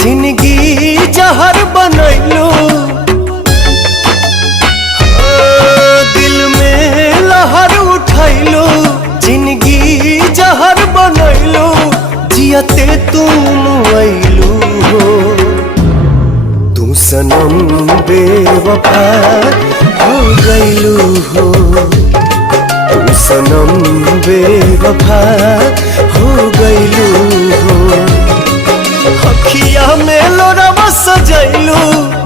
जिंदगी जहर बनैलू, दिल में लहर उठैलू। जिंदगी जहर बनैलू, जियते तुम ऐलू हो। तू सनम बेवफा हो गईलू हो। तू सनम बेवफा हो गईलू हो। अखिया में लोरवा सजैलू,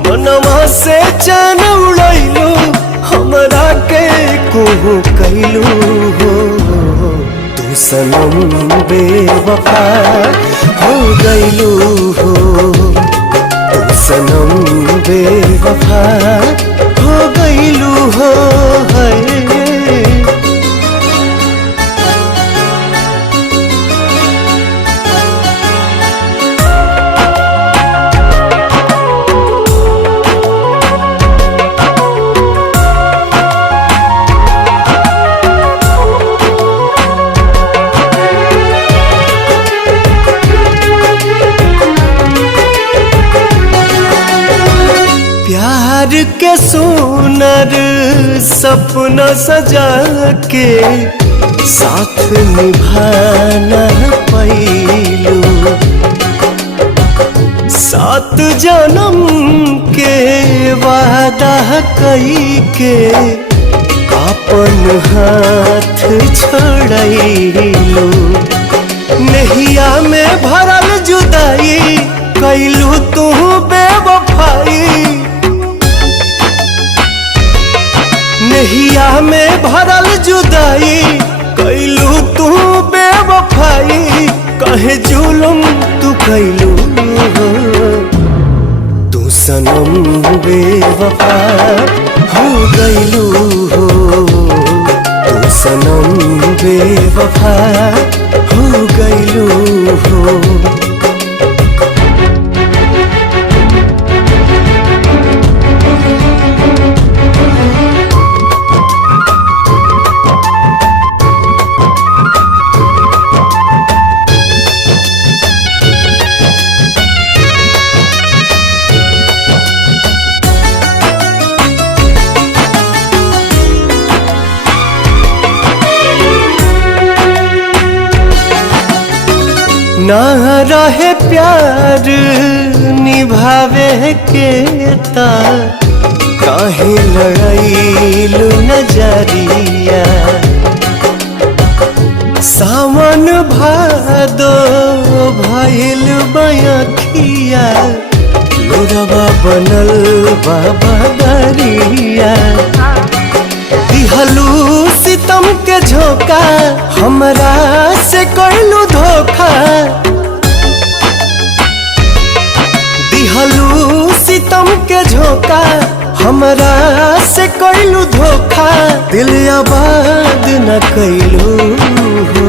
मनवा से चैन उड़ैलू। हमरा के कोहू कैलू हो। तू सनम बेवफा हो गईलू हो। तू सनम बेवफा हो गईलू हो। प्यार के सुनर सपना सजा के साथ निभाना पैलू। 7 जन्म के वादा कई के अपन हाथ छोड़ैलू। नहिया में भरल जुदाई कैलू तू बेवफाई। नहिया में भरल जुदाई कैलू तू बेवफाई। कहे जुलुम तू कैलू हो। तू सनम बेवफा हो गईलू हो। तू सनम बेवफा हो गईलू हो। ना रहे प्यार निभावे के ता काहे लड़ाईलू नजरिया। सावन भादो भइल बयखिया, लोरवा बनल बाबा दरिया। दिहलू सितम के झोंका, हमरा से कैलू धोखा। दिहलू सितम के झोंका, हमरा से कैलू धोखा। दिल आबाद न कैलू हो।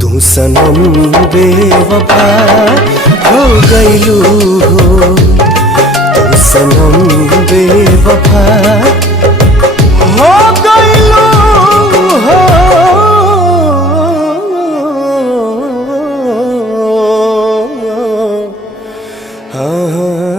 तू सनम बेवफा हो गईलू हो। तू सनम बेवफा हो गईलू हो। हाँ।